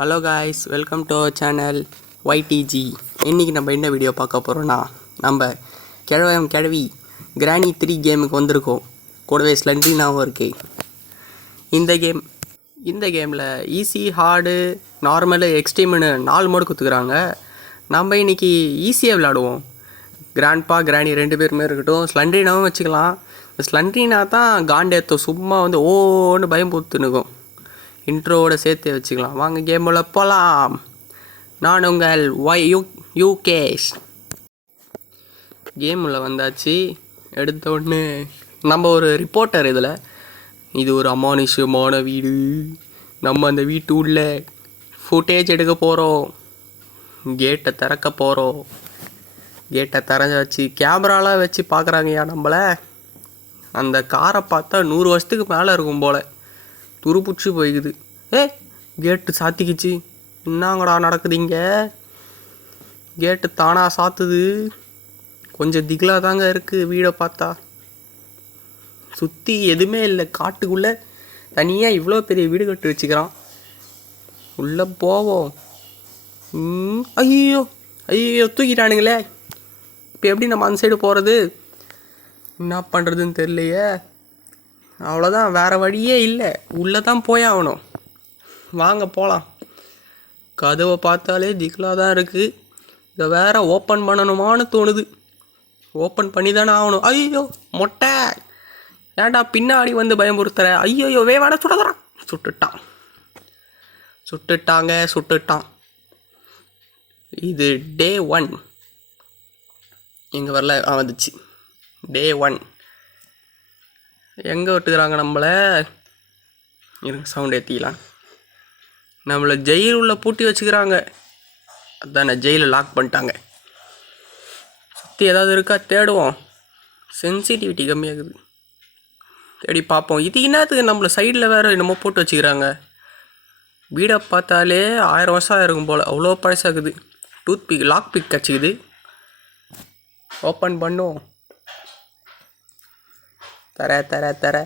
Hello guys, welcome to our channel YTG. இன்றைக்கி நம்ம என்ன வீடியோ பார்க்க போகிறோன்னா, நம்ம கிழவி கிராணி 3 கேமுக்கு வந்திருக்கோம். கூடவே ஸ்லண்டினாவும் இருக்குது. இந்த கேமில் ஈஸி, ஹார்டு, நார்மலு, எக்ஸ்ட்ரீம்னு 4 மோடு கொடுத்துக்கிறாங்க. நம்ம இன்றைக்கி ஈஸியாக விளாடுவோம். கிராணி 2 பேருமே இருக்கட்டும். ஸ்லண்டினாவும் வச்சுக்கலாம். ஸ்லண்டினா தான் காண்டேத்தோ சும்மா வந்து ஓன்னு பயம் பொறுத்துனுக்கும். இன்ட்ரோவோட சேர்த்து வச்சுக்கலாம். வாங்க கேமில் போகலாம். நான் உங்கள் யூகேஷ். கேமில் வந்தாச்சு. எடுத்த உடனே நம்ம ஒரு ரிப்போர்ட்டர். இது ஒரு அமானுஷ்யமான வீடு. நம்ம அந்த வீட்டு உள்ள ஃபுட்டேஜ் எடுக்க போகிறோம். கேட்டை திறக்க போகிறோம். கேட்டை திறந்து வச்சு கேமராலாம் வச்சு பார்க்குறாங்கய்யா நம்மளை. அந்த காரை பார்த்தா 100 வருஷத்துக்கு மேலே இருக்கும் போல். துருப்பிடிச்சி போய்க்குது. கேட்டு சாத்திக்கிச்சு. என்னங்கடா நடக்குது இங்கே? கேட்டு தானாக சாத்துது. கொஞ்சம் திகிலாக தாங்க இருக்குது வீடை பார்த்தா. சுற்றி எதுவுமே இல்லை. காட்டுக்குள்ளே தனியாக இவ்வளோ பெரிய வீடு கட்டி வச்சுக்கிறான். உள்ளே போவோம். ஐயோ தூக்கிட்டானுங்களே. இப்போ எப்படி நம்ம அந்த சைடு போகிறது? என்ன பண்ணுறதுன்னு தெரியலையே. அவ்வளோதான், வேறு வழியே இல்லை. உள்ளே தான் போய் ஆகணும். வாங்க போகலாம். கதவை பார்த்தாலே திகிலாக தான் இருக்குது. இதை வேறு ஓப்பன் பண்ணணுமான்னு தோணுது. ஓப்பன் பண்ணி தானே ஆகணும். ஐயோ மொட்டை, ஏன்டா பின்னாடி வந்து பயமுறுத்துற? ஐயோ வேணா சுடறான். சுட்டுட்டான். இது டே 1. எங்கே வரல வந்துச்சு. டே 1 எங்கே விட்டுக்கிறாங்க நம்மளை? இருங்க, சவுண்ட் ஏற்றிக்கலாம். நம்மளை ஜெயில் உள்ள பூட்டி வச்சுக்கிறாங்க. அதானே, ஜெயிலில் லாக் பண்ணிட்டாங்க. சுற்றி ஏதாவது இருக்கா தேடுவோம். சென்சிட்டிவிட்டி கம்மியாகுது. தேடி பார்ப்போம். இது என்னத்துக்கு நம்மளை சைடில் வேறு என்னமோ போட்டு வச்சுக்கிறாங்க? வீடை பார்த்தாலே 1000 வருஷம் இருக்கும் போல். அவ்வளோ பழசாகுது. லாக் பிக் கச்சிக்குது. ஓப்பன் பண்ணுவோம். தர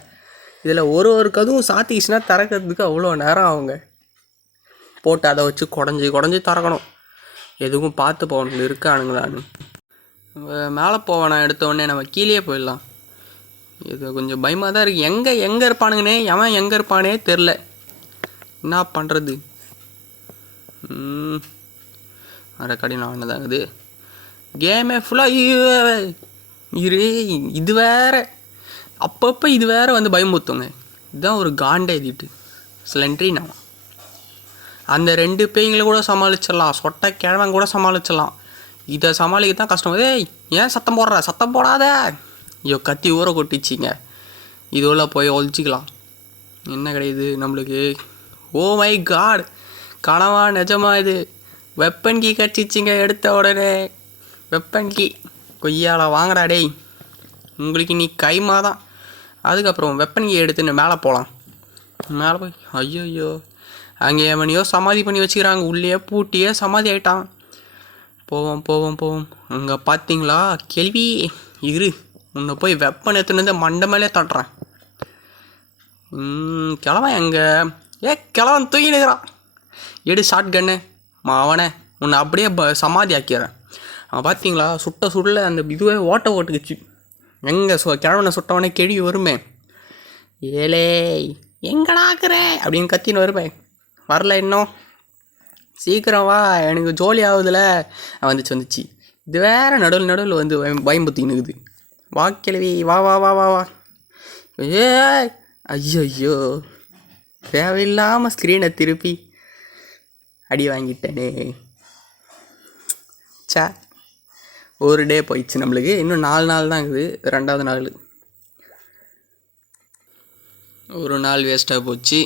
இதில் ஒரு கதவும் சாத்திச்சுன்னா திறக்கிறதுக்கு அவ்வளோ நேரம் ஆகுங்க. போட்டு அதை வச்சு குடஞ்சி திறக்கணும். எதுவும் பார்த்து போகணும் இருக்கானுங்களான்னு. மேலே போவேனா? எடுத்தோடனே நம்ம கீழே போயிடலாம். இது கொஞ்சம் பயமாக தான் இருக்குது. எங்கே இருப்பானுங்கன்னே, எவன் எங்கே இருப்பானே தெரில. என்ன பண்ணுறது? அரை கடினம் தாங்குது கேமே ஃபுல்லாக. இது வேறு அப்பப்போ இது வேறு வந்து பயமுறுத்துங்க. இதுதான் ஒரு காண்டே இதுட்டு. ஸ்லெண்ட்ரினா அந்த 2 பேய்களை கூட சமாளிச்சிடலாம். சொட்டை கிழவன் கூட சமாளிச்சிடலாம். இதை சமாளிக்க தான் கஷ்டம். ஏன் சத்தம் போடாத. ஐயோ, கத்தி ஊற கொட்டிச்சிங்க. இதோட போய் ஒழிச்சிக்கலாம். என்ன கிடையாது நம்மளுக்கு? ஓ மை காட், கனவா நிஜமா இது? வெப்பன் கீ கட்சிச்சிங்க எடுத்த உடனே. வெப்பன் கீ கொய்யால வாங்கடா டேய். உங்களுக்கு நீ கைமா தான். அதுக்கப்புறம் வெப்பன் கீ எடுத்துன்னு மேலே போகலாம். மேலே போய் ஐயோ அங்கே எவனையோ சமாதி பண்ணி வச்சுக்கிறாங்க. உள்ளே பூட்டியே சமாதி ஆகிட்டான். போவோம். அங்கே பார்த்தீங்களா கேள்வி? உன்னை போய் வெப்பன் எடுத்துன்னு மண்டை மேலே தட்டுறேன். கிழவன் எங்கே? கிழவன் தூக்கினுக்கிறான். எடு ஷார்ட் கன்னு அவனை. உன்னை அப்படியே சமாதி ஆக்கிறேன். அவன் பார்த்தீங்களா சுடல அந்த இதுவே ஓட்டுக்குச்சு. எங்கே கிழவனை சுட்டவனே கெழி வருமே. ஏலே எங்கடா ஆக்குற அப்படின்னு கத்தின்னு வருமே. வரல இன்னும். சீக்கிரம் வா, எனக்கு ஜோலி ஆகுதுல. வந்துச்சு. இது வேறு நடுவில் வந்து பயம்புத்தின்னுக்குது. வா கிழவி, வா. ஐயோ தேவையில்லாமல் ஸ்க்ரீனை திருப்பி அடி வாங்கிட்டேனே. ஒரு டே போயிடுச்சு நம்மளுக்கு. இன்னும் 4 நாள் தான் இருக்குது. 2வது நாள். ஒரு நாள் வேஸ்ட்டாக போச்சு.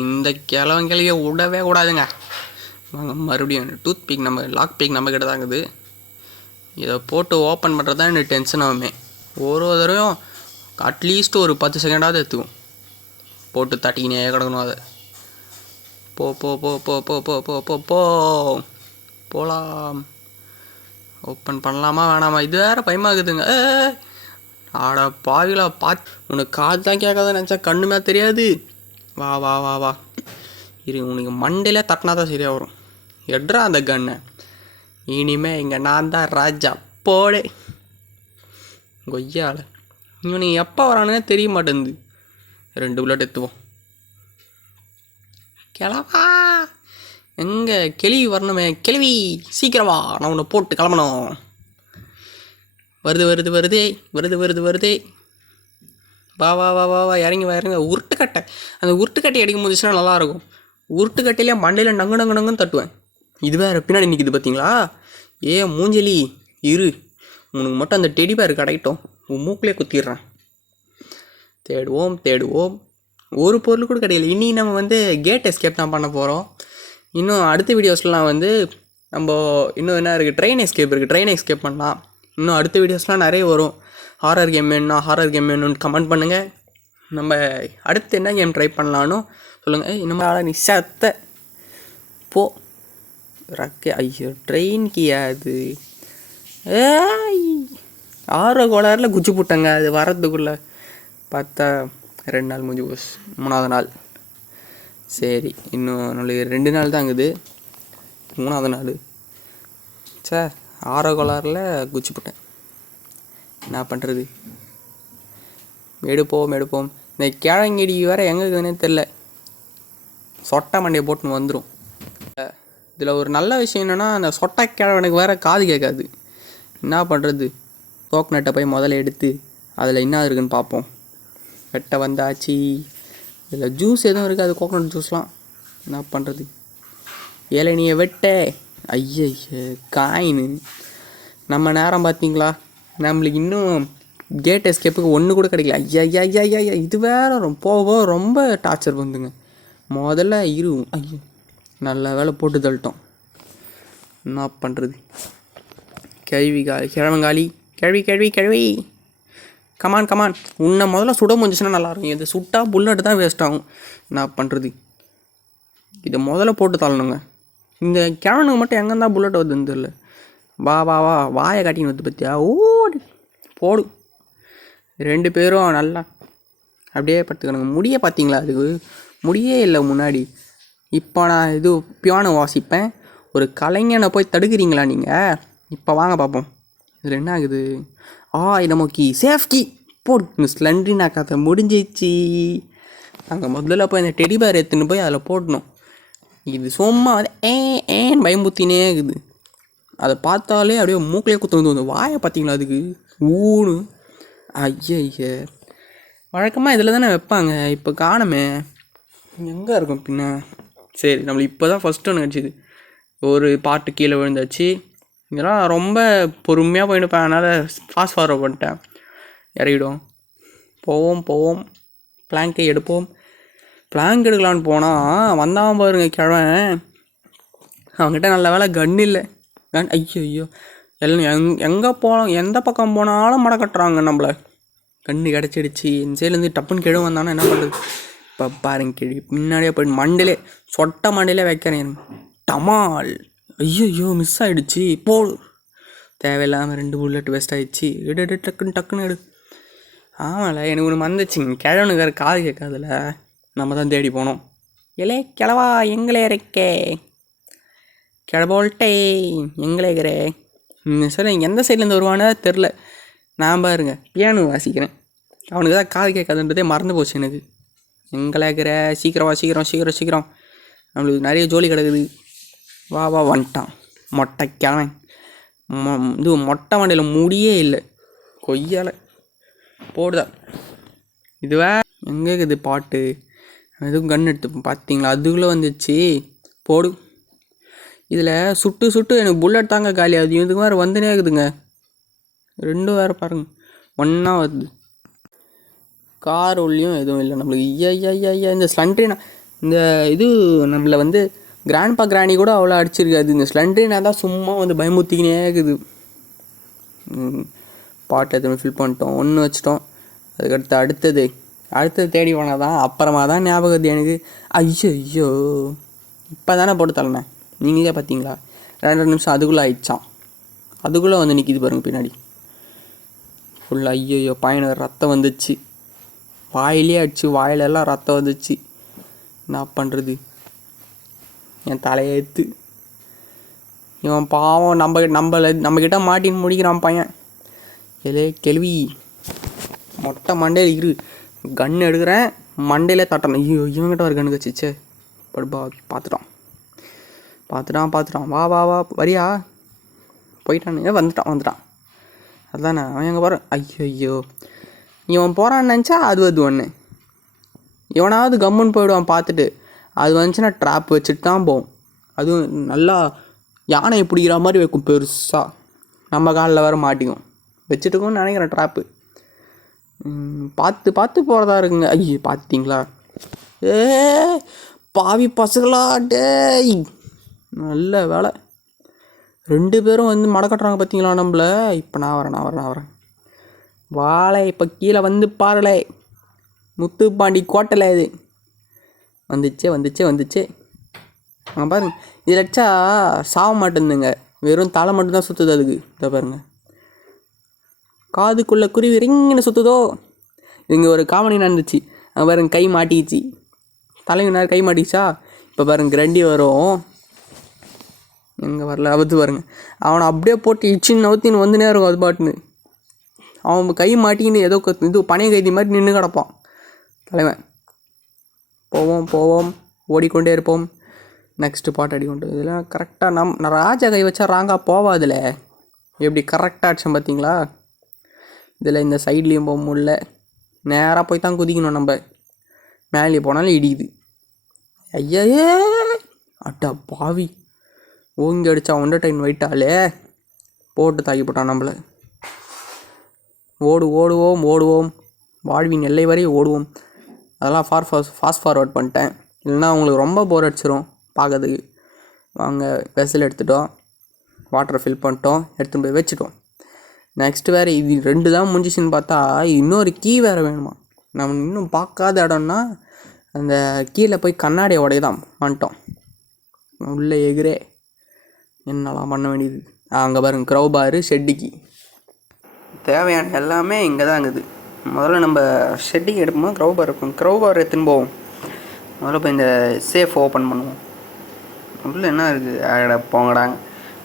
இந்த கிழவிய விடவே கூடாதுங்க. வாங்க மறுபடியும் டூத் பிக் லாக் பிக் நம்ம கிட்ட தாங்குது. இதை போட்டு ஓப்பன் பண்ணுறது தான் எனக்கு டென்ஷன் ஆகுமே. ஒரு தடவையும் அட்லீஸ்ட் ஒரு 10 செகண்டாவது எடுத்துக்கும். போட்டு தட்டிக்கினே கிடக்கணும். அதை போகலாம். ஓப்பன் பண்ணலாமா வேணாமா? இது வேறு பயமாகுதுங்க. ஆடா பாவிலா உனக்கு காது தான் கேட்காத நினச்சா கண்ணுமே தெரியாது. வா இரு உனக்கு மண்டையில் தட்டினா தான் சரியாக வரும். எட்ரா அந்த கன்னை. இனிமே இங்கே நான் தான் ராஜா. போடே கொய்யால. இவனுக்கு எப்போ வரானுன்னே தெரிய மாட்டேங்குது. 2 புல்லட் எடுத்துவோம். கிளவா எங்கே கிளவி வரணுமே. கிளவி சீக்கிரமா, நான் உன்னை போட்டு கிளம்பணும். வருது வருது வருதே வருது வருது வருதே. வா வா வா வா வா இறங்கி வா இறங்க. உருட்டுக்கட்டை, அந்த உருட்டுக்கட்டை அடிக்கும் போதுச்சுன்னா நல்லாயிருக்கும். உருட்டுக்கட்டையிலே மண்டையில் நங்கு நங்கு நங்குன்னு தட்டுவேன். இது வேறு பின்னாடி நிற்கிது பார்த்தீங்களா. ஏ மூஞ்சலி இரு, உனக்கு மட்டும் அந்த டெடி பேர் கிடைக்கட்டும், உன் மூக்கிலே குத்திடுறேன். தேடுவோம் தேடுவோம், ஒரு பொருள் கூட கிடையாது. இன்றைக்கி நம்ம வந்து கேட் எஸ்கேப் தான் பண்ண போகிறோம். இன்னும் அடுத்த வீடியோஸ்லாம் வந்து நம்ம இன்னும் என்ன இருக்குது, ட்ரெயின் எஸ்கேப் இருக்குது, ட்ரெயின் எஸ்கேப் பண்ணலாம். இன்னும் அடுத்த வீடியோஸ்லாம் நிறைய வரும். ஹாரர் கேம் வேணும்னா ஹாரர் கேம் வேணும்னு கமெண்ட் பண்ணுங்கள். நம்ம அடுத்து என்ன கேம் ட்ரை பண்ணலான்னு சொல்லுங்கள். நம்ம நீ சத்த போ ரக்கே. ஐயோ ட்ரெயின் கியாது. ஏய் 6 கோளாறில் குச்சி போட்டாங்க. அது வரதுக்குள்ளே பார்த்தா 2 நாள் முடிஞ்சு போச்சு. 3ஆவது நாள். சரி இன்னும் நம்மளுக்கு 2 நாள் தான் இருக்குது. 3ஆவது நாள் சார் 6 கோளாறில் குச்சி போட்டேன். என்ன பண்ணுறது. எடுப்போம் எடுப்போம். இந்த கிழங்கடி வேறு எங்கே இருக்குதுன்னே தெரில. சொட்டை மண்டையை போட்டுன்னு வந்துடும். இதில் ஒரு நல்ல விஷயம் என்னென்னா, அந்த சொட்டை கிழவனுக்கு வேறு காது கேட்காது. என்ன பண்ணுறது. கோக்னட்டை போய் முதல்ல எடுத்து அதில் என்ன இருக்குதுன்னு பார்ப்போம். வெட்ட வந்தாச்சு. இதில் ஜூஸ் எதுவும் இருக்காது, கோகனட் ஜூஸ்லாம். என்ன பண்ணுறது. இளநியை வெட்ட. ஐய காயின்னு நம்ம நேரம் பார்த்தீங்களா. நம்மளுக்கு இன்னும் கேட் எஸ்கேப்புக்கு ஒன்று கூட கிடைக்கல. ஐயா ஐயா ஐயா ஐயா இது வேறு போக ரொம்ப டார்ச்சர் வந்துங்க. முதல்ல ஐயோ நல்ல வேலை போட்டு தள்ளிட்டோம். என்ன பண்ணுறது. கிழவங்காலி கிழவி கிழவி கிழவி கமான் கமான். உன்னை முதல்ல சுட முடிஞ்சிச்சுன்னா நல்லாயிருக்கும். இது சுட்டா புல்லட் தான் வேஸ்ட் ஆகும். என்ன பண்ணுறது. இதை முதல்ல போட்டு தள்ளணுங்க. இந்த கிழவனுக்கு மட்டும் எங்கே தான் புல்லட் வருதுன்னு தெரியல. வா வா வா வாயை காட்டின்னு வந்து பற்றியா. ஓடு போடு. 2 பேரும் நல்லா அப்படியே படுத்துக்கணுங்க. முடிய பார்த்தீங்களா, அதுக்கு முடியே இல்லை முன்னாடி. இப்போ நான் இது பியானோ வாசிப்பேன். ஒரு கலைஞனை போய் தடுக்கிறீங்களா நீங்கள். இப்போ வாங்க பார்ப்போம். இதில் என்ன ஆகுது. நமக்கு சேஃப்கி போடு. இந்த ஸ்லண்ட்ரினா கதை முடிஞ்சிச்சு. அங்கே முதல்ல போய் அந்த டெடி பேர் எடுத்துன்னு போய் அதில் போடணும். இது சும்மா வந்து ஏன் பயம்புத்தினே இருக்குது. அதை பார்த்தாலே அப்படியே மூக்கிலே குத்து வந்து வாயை பார்த்தீங்களா அதுக்கு ஊனு. ஐய வழக்கமாக இதில் தானே வைப்பாங்க. இப்போ காணமே எங்கே இருக்கும் பின்ன. சரி நம்மளுக்கு இப்போ தான் ஃபஸ்ட் ஒன்று கிடச்சிது. ஒரு பாட்டு கீழே விழுந்தாச்சு. இதெல்லாம் ரொம்ப பொறுமையாக போயிட்டு அதனால் ஃபாஸ்ட் ஃபார்வர்ட் பண்ணிட்டேன். இறங்கிடும். போவோம் பிளாங்கை எடுப்போம். பிளாங்க் எடுக்கலான்னு போனால் வந்தான் பாருங்க கிழவன். அவங்ககிட்ட நல்ல வேலை கன் இல்லை. ஐயோ எல்லாம் எங்கே போனோம் எந்த பக்கம் போனாலும் மடை கட்டுறாங்க நம்மளை. கண்ணு கிடச்சிடுச்சு. இந்த சைட்லேருந்து டப்புன்னு கிழவு வந்தானே என்ன பண்ணுறது. இப்போ பாருங்க கிழி முன்னாடியே போய்ட்டு மண்டையிலே சொட்டை மண்டையிலே வைக்கிறேன். டமால். ஐயோ மிஸ் ஆகிடுச்சு. போடு. தேவையில்லாமல் 2 புல்லட் வேஸ்ட் ஆகிடுச்சு. எடு டக்குன்னு எடு. ஆமாம்ல எனக்கு ஒன்று மறந்துச்சுங்க. கிழவனுக்கு வேறு காது கேட்காதுல. நம்ம தான் தேடி போனோம். இலே கிழவா எங்களே இருக்கே கிழபோல்ட்டே எங்களே இருக்கிறே. சார் எந்த சைட்லேருந்து வருவானே தெரில. நான் பாருங்க பியானோ வாசிக்கிறேன். அவனுக்கு தான் காது கேட்காதுன்றதே மறந்து போச்சு எனக்கு. எங்களே இருக்கிற சீக்கிரம். நம்மளுக்கு நிறைய ஜோலி கிடக்குது. வா வந்துட்டான் மொட்டை கிழவன். இது மொட்டை வண்டியில் முடியே இல்லை. கொய்யால போடுதா. இதுவே எங்கே இருக்குது பாட்டு. எதுவும் கன் எடுத்து பார்த்தீங்களா அதுக்குள்ளே வந்துச்சு. போடு. இதில் சுட்டு எனக்கு புல்லட் தாங்க காலி. அது இதுக்கு வேறு வந்துனே இருக்குதுங்க. 2 வேறு பாருங்க ஒன்றா வருது. கார் உள்ளேயும் எதுவும் இல்லை நம்மளுக்கு. ஐயா இந்த ஸ்லண்ட்ரினா இந்த இது நம்மளை வந்து கிராண்ட்பா கிராணி கூட அவ்வளோ அடிச்சிருக்காது. இந்த ஸ்லண்ட்ரினா தான் சும்மா வந்து பயமுத்திக்கினே இருக்குது. பாட்டை எதுவுமே ஃபில் பண்ணிட்டோம். 1 வச்சிட்டோம். அதுக்கடுத்து அடுத்தது தேடி போனால் தான் அப்புறமா தான் ஞாபகம் எனக்கு. ஐயோ இப்போ தானே போட்டு தரேன். நீங்களே பார்த்தீங்களா 2 நிமிஷம் அதுக்குள்ளே ஆயிடுச்சான். அதுக்குள்ளே வந்து நிற்கிது பாருங்கள் பின்னாடி ஃபுல்லாக. ஐயோ பையனு ரத்தம் வந்துச்சு. வாயிலே அடிச்சு வாயிலெல்லாம் ரத்தம் வந்துச்சு. என்ன பண்ணுறது. என் தலையெழுத்து. இவன் பாவம் நம்மக்கிட்ட மாட்டின்னு முடிக்கிறான் பையன். ஏலே கேள்வி மொட்டை மண்டையில் இரு, கன்று எடுக்கிறேன், மண்டையிலே தட்டணும். ஐயோ இவங்கிட்ட ஒரு கன்று கச்சிச்சே. படுபா பார்த்துட்டான். வா வா வா வரியா போயிட்டான். வந்துட்டான். அதுதானே அவன் எங்கே போகிறான். ஐயோ இவன் போகிறான்னு நினச்சா அது ஒன்று. இவனாவது கம்முன்னு போயிடுவான் பார்த்துட்டு. அது வந்துச்சுன்னா ட்ராப் வச்சுட்டு தான் போகும். அதுவும் நல்லா யானையை பிடிக்கிற மாதிரி வைக்கும் பெருசாக. நம்ம காலில் வேறு மாட்டிக்கும். வச்சுட்டுக்கும்னு நினைக்கிறேன் ட்ராப்பு. பார்த்து போகிறதா இருக்குங்க. ஐயோ பார்த்திங்களா. ஏ பாவி பசங்களா டேய். நல்ல வேலை 2 பேரும் வந்து மடக்கட்டுறாங்க பார்த்தீங்களா நம்மள. இப்போ நான் வரேன். வாழை இப்போ கீழே வந்து பாருலே. முத்துப்பாண்டி கோட்டலை இது. வந்துச்சே. பாருங்க, இதில் வச்சா சாவ மாட்டேங்குதுங்க. வெறும் தலை மட்டும்தான் சுற்றுது அதுக்கு. இதை பாருங்க, காதுக்குள்ளே குருவி ரிங்குன்னு சுற்றுதோ. இங்கே ஒரு காமெடி நடந்துச்சு. பாருங்க, கை மாட்டிச்சு. தலைவினார் கை மாட்டிச்சா. இப்போ பாருங்க கிரண்டி வரும். எங்கே வரல அவுத்து பாருங்க. அவனை அப்படியே போட்டு இச்சின்னு நவுத்தின்னு வந்துனே இருக்கும். அது பாட்டுன்னு அவன் கை மாட்டின்னு ஏதோ இது பனைய கைதி மாதிரி நின்று கிடப்பான் தலைவன். போவோம் ஓடிக்கொண்டே இருப்போம். நெக்ஸ்ட்டு பாட்டு அடிக்கொண்டு. இதெல்லாம் கரெக்டாக நான் ராஜா கை வச்சா ராங்காக போவாதில்ல. எப்படி கரெக்டாக அடிச்சோம் பார்த்தீங்களா. இதில் இந்த சைட்லேயும் போக முடியல. நேராக போய் தான் குதிக்கணும். நம்ம மேலே போனாலும் இடிக்குது. ஐயே அட்டா பாவி. ஓங்கி அடித்தா டைம் வெயிட்டாலே போட்டு தாக்கி போட்டான் நம்மளை. ஓடுவோம் வாழ்வின் எல்லை வரை ஓடுவோம். அதெல்லாம் ஃபாஸ்ட் ஃபார்வர்ட் பண்ணிட்டேன். இல்லைன்னா அவங்களுக்கு ரொம்ப போர் அடிச்சிடும் பார்க்கறதுக்கு. வாங்க வெசல் எடுத்துட்டோம், வாட்டரை ஃபில் பண்ணிட்டோம், எடுத்துன்னு போய் வச்சுட்டோம். நெக்ஸ்ட்டு வேறு இது 2 தான் முடிஞ்சிச்சின்னு பார்த்தா இன்னொரு கீ வேறு வேணுமா. நம்ம இன்னும் பார்க்காத இடம்னா அந்த கீழே போய் கண்ணாடியை உடையதான் வந்துட்டோம். உள்ளே எகிரே என்னெல்லாம் பண்ண வேண்டியது. அங்கே பாருங்க க்ரௌபாரு ஷெட்டுக்கு தேவையான எல்லாமே இங்கே தான் இருக்குது. முதல்ல நம்ம ஷெட்டுக்கு எடுப்போம். க்ரௌபார் இருக்கும். க்ரௌபார் எடுத்துன்னு போவோம். முதல்ல போய் இந்த சேஃப் ஓப்பன் பண்ணுவோம். உள்ளே என்ன இருக்குது போங்கடாங்க.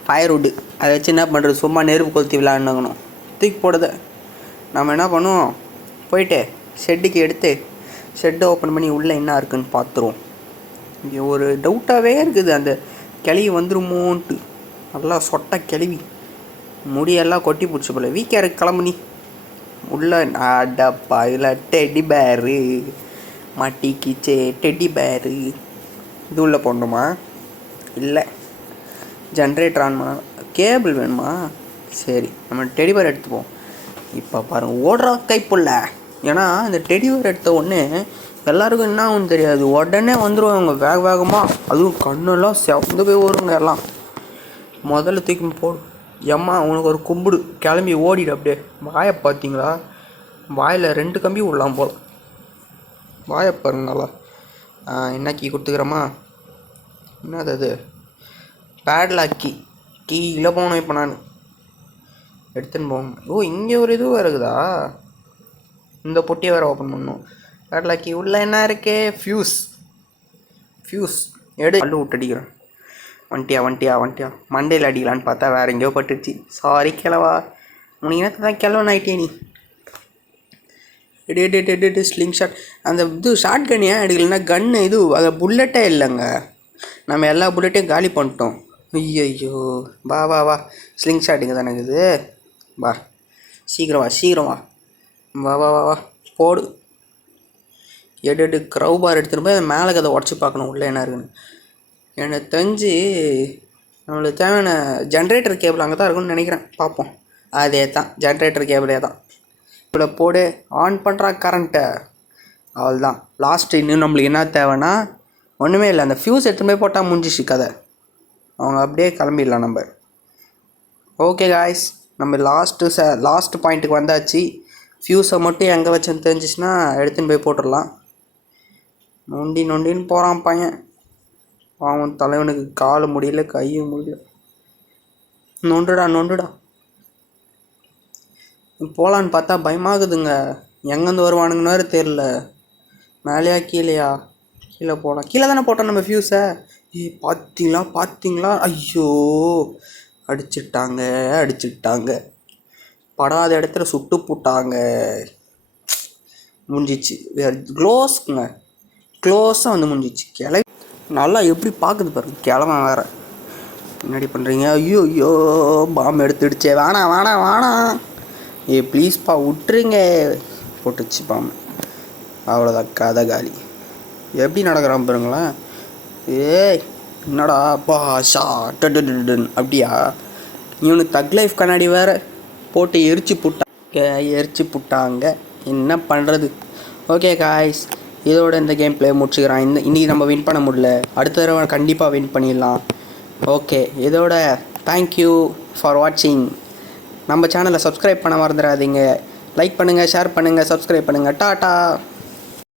ஃபயர்வுட்டு அதை வச்சு என்ன பண்ணுறது. சும்மா நெருப்பு கொளுத்தி விளாண்டுக்கணும். தூக்கி போடுத நம்ம என்ன பண்ணுவோம். போயிட்டு ஷெட்டுக்கு எடுத்து ஷெட்டை ஓப்பன் பண்ணி உள்ளே என்ன இருக்குதுன்னு பார்த்துருவோம். இங்கே ஒரு டவுட்டாகவே இருக்குது. அந்த கிளவி வந்துருமோன்ட்டு. நல்லா சொட்டை கிளவி முடியெல்லாம் கொட்டி பிடிச்சி போல. வீக்காருக்கு கிளம்புனி உள்ள அடப்பா. இதில் டெடி பேரு மாட்டிக்கிச்சே. டெடி பேரு இது உள்ளே போடணுமா. இல்லை ஜென்ரேட்டர் ஆன்மா. கேபிள் வேணுமா. சரி நம்ம டெடி பேர் எடுத்துப்போம். இப்போ பாருங்கள் ஓடுறா கைப்புள்ள. ஏன்னா இந்த டெடி பேர் எடுத்த உடனே எல்லாருக்கும் என்ன ஆகும்னு தெரியாது. உடனே வந்துடுவாங்க வேகமாக. அதுவும் கண்ணெல்லாம் செவந்து போய் வருங்க எல்லாம். முதல்ல தூக்கி போடு. எம்மா உனக்கு ஒரு கும்பிடு. கிளம்பி ஓடிடு. அப்படியே வாயை பார்த்தீங்களா. வாயில் 2 கம்பி விடலாம் போல். வாயை பாருங்களா. என்ன கீ கொடுத்துக்கிறோமா. என்னது அது. பேட்லாக் கீழே போகணும். இப்போ நான் எடுத்துன்னு போகணும். ஓ இங்கே ஒரு இது இருக்குதா. இந்த பொட்டியை வேறு ஓப்பன் பண்ணணும். பேட்லாக் கீ உள்ளே என்ன இருக்கே. ஃபியூஸ் எடு. அள்ளு விட்டு அடிக்கிறேன். வண்டியா மண்டையில் அடிக்கலான்னு பார்த்தா வேறு எங்கேயோ பட்டுருச்சு. சாரி கிழவா. உனக்கு என்ன தான் கிழவன் ஆகிட்டே நீ. எடு ஸ்லிங் ஷாட். அந்த இது ஷார்ட் கன் ஏன் எடுக்கலைன்னா கன்னு இது அதை புல்லட்டே இல்லைங்க. நம்ம எல்லா புல்லட்டையும் காலி பண்ணிட்டோம். ஐயோ வா ஸ்லிங் ஷாட் இங்கே தானே இருக்குது. வா சீக்கிரம் வா போடு. எடு க்ரௌபார் எடுத்துகிட்டு போய் அதை மேலே கதை உடச்சி பார்க்கணும் உள்ளே என்ன இருக்குன்னு. எனக்கு தெரிஞ்சு நம்மளுக்கு தேவையான ஜென்ரேட்டர் கேபிள் அங்கே தான் இருக்குன்னு நினைக்கிறேன். பார்ப்போம். அதே தான் ஜென்ரேட்டர் கேபிளே தான். இப்போ போடு ஆன் பண்ணுறா கரண்ட்டை. அவள் தான் லாஸ்ட்டு. இன்னும் நம்மளுக்கு என்ன தேவைன்னா ஒன்றுமே இல்லை. அந்த ஃபியூஸ் எடுத்துகிட்டு போய் போட்டால் முடிஞ்சிச்சு கதை. அவங்க அப்படியே கிளம்பிடலாம் நம்ம. ஓகே காய்ஸ், நம்ம லாஸ்ட்டு பாயிண்ட்டுக்கு வந்தாச்சு. ஃபியூஸை மட்டும் எங்கே வச்சுன்னு தெரிஞ்சிச்சுன்னா எடுத்துன்னு போய் போட்டுடலாம். நொண்டின்னு போகிறான் பையன். அவன் தலைவனுக்கு கால் முடியல கையும் முடியல. நொண்டுடா போகலான்னு பார்த்தா பயமாகுதுங்க. எங்கேருந்து வருவானுங்கன்னு வேறு தெரில. மேலேயா கீழே போகலாம். கீழே தானே போட்டோம் நம்ம ஃபியூஸை. பார்த்தீங்களா பார்த்தீங்களா, ஐயோ அடிச்சிட்டாங்க அடிச்சிட்டாங்க, படாத இடத்துல சுட்டு போட்டாங்க. முடிஞ்சிச்சு, க்ளோஸ்ங்க, க்ளோஸாக வந்து முடிஞ்சிச்சு. நல்லா எப்படி பார்க்குது பாருங்க கிழமை வேறு. என்னடி பண்ணுறீங்க? ஐயோ ஐயோ பாம்பு எடுத்துடுச்சே, வேணாம் வேணாம் வேணாம், ப்ளீஸ்ப்பா விட்டுருங்க. போட்டுச்சு பாம்பு, அவ்வளோதான், கதை காலி. எப்படி நடக்கிறான் பாருங்களேன். ஏய் என்னடா பாஷா டடன் அப்படியா? இவனுக்கு தக் லைஃப் கண்ணாடி வேறு போட்டு எரிச்சு புட்டாங்க. என்ன பண்ணுறது? ஓகே காய்ஸ், இதோட இந்த கேம் ப்ளே முடிச்சுக்கிறான். இன்றைக்கி நம்ம வின் பண்ண முடியல, அடுத்த தடவை கண்டிப்பாக வின் பண்ணிடலாம். ஓகே, இதோட தேங்க்யூ ஃபார் வாட்சிங். நம்ம சேனலை சப்ஸ்கிரைப் பண்ண மறந்துடாதீங்க. லைக் பண்ணுங்கள், ஷேர் பண்ணுங்கள், சப்ஸ்கிரைப் பண்ணுங்கள். டாட்டா.